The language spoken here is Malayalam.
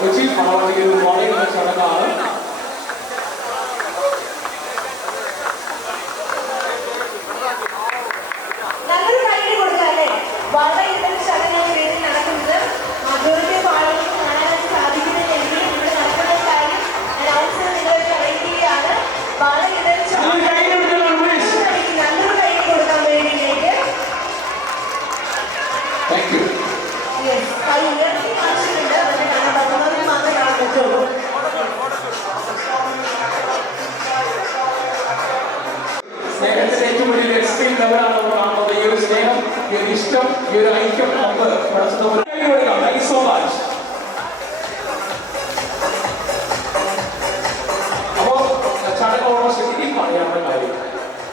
കൊച്ചി മഹാവതിക്ക് ഒരു മോഡൽ ചടങ്ങാണ്. സ്നേഹത്തിന്റെ ഏറ്റവും വലിയൊരു എക്സ്ട്രീം ലെവലാണ് നമ്മൾ കാണുന്നത്. ഈ ഒരു സ്നേഹം, ഈ ഒരു ഇഷ്ടം, ഈ ഒരു ഐക്യം നമുക്ക്